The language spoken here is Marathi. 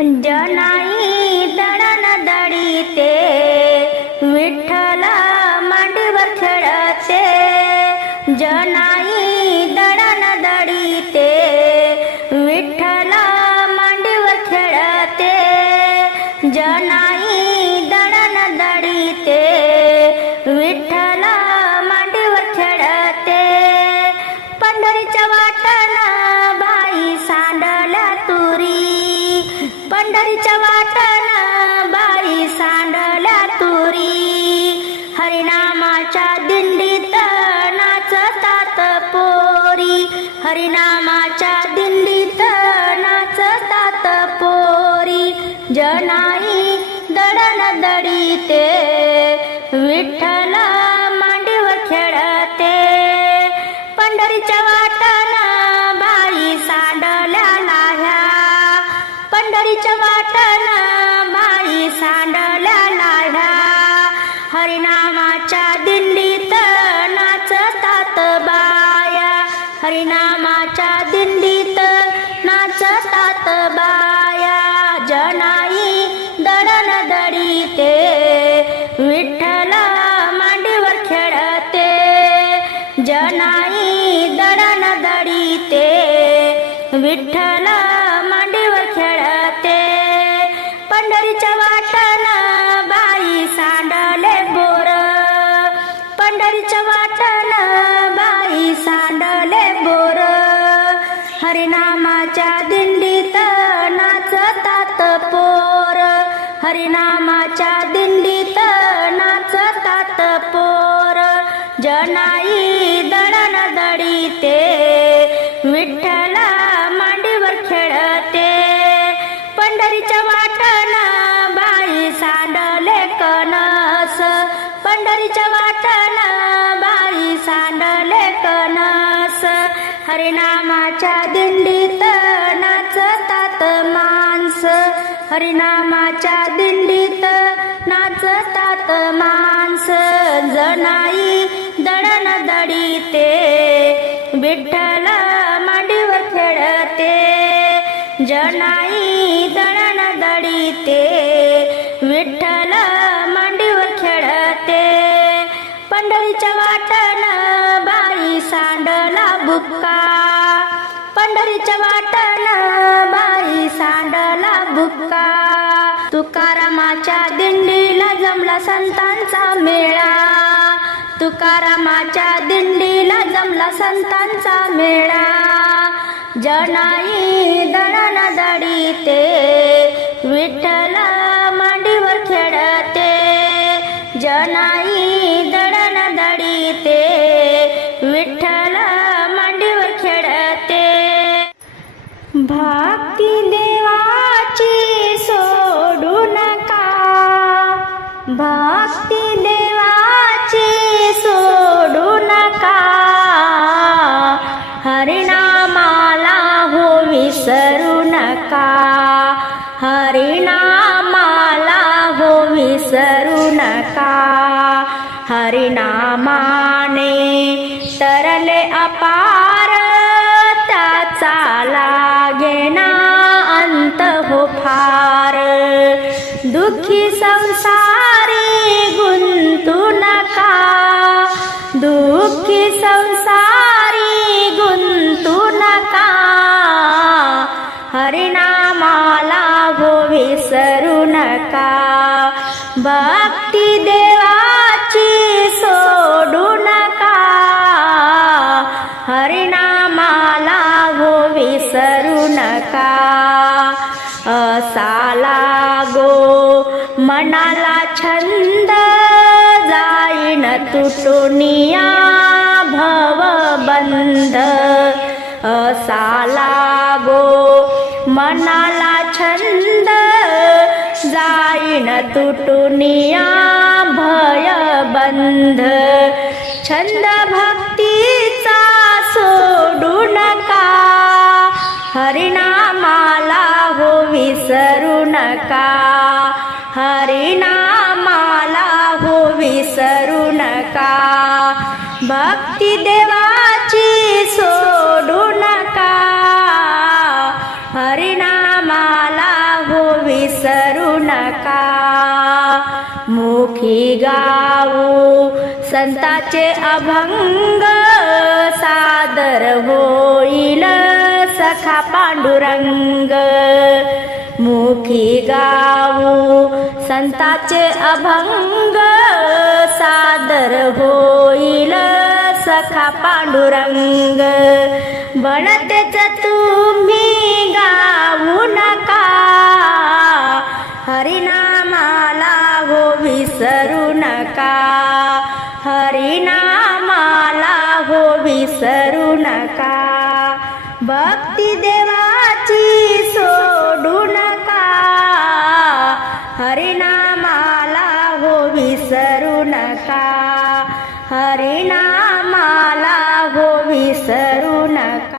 जनाई दडन दळीते विठ्ठला हरिनामाच्या दिंडीत नाचतात पोरी. जनाई दडण दडीते विठ्ठला हरिनामाच्या दिंडी हरिनामाच्या दिंडीत नाचतात पोर. हरिनामाच्या दिंडीत नाचतात पोर. जनाई दळण दडीते विठ्ठल मांडीवर खेळते. पंढरीच्या वाटण बाई सांडले कनस पंढरीच्या हरिनामाच्या दिंडीत नाचतात माणस. हरिनामाच्या दिंडीत नाचतात माणस. जनाई दळण दडीते विठ्ठल मांडीवर खेळते. जनाई दळण दडीते विठ्ठल मांडीवर खेळते. पंढरीच्या वाटण बुक्का. पंढरीच्या वाटण बाई सांडला बुक्का. तुकारामाच्या दिंडीला जमला संतांचा मेळा. तुकारामाच्या दिंडीला जमला संतांचा मेळा. जनाई जाडी ते विठ्ठल भक्ती देवाची सोडू नका. भक्ती देवाची सोडू नका. हरिनामाला हो विसरू नका. हरिनामाला हो विसरू नका. हरिनामाने तरले अपार दुःखी संसारी गुंतू नका. दुःखी संसारी गुंतू नका. हरिनामाला हो विसरू नका. भक्ती देवाची सोडू नका. हरिनामाला हो विसरू नका. असाला गो मनाला छंद जाईन तुटुनिया भव बंध असाला गो मनाला छंद जाईन तुटुनिया भय बंध छंद भक्तीचा सोडू नका हरिणामाला हो विसरू नका। हरि भक्ती देवाची सोडू नका. हरिनामाला हो नका. मुखी गाऊ संताचे अभंग सादर होईल सखा पांडुरंग. मुखी गाऊ संताचे अभंग सादर होईल सखा पांडुरंग. बनतेच तुम्ही गाऊ नका. हरिनामाला हो विसरू नका. हरिनामाला हो विसरू नका. भक्ती देवाची सोडू नका. हरिना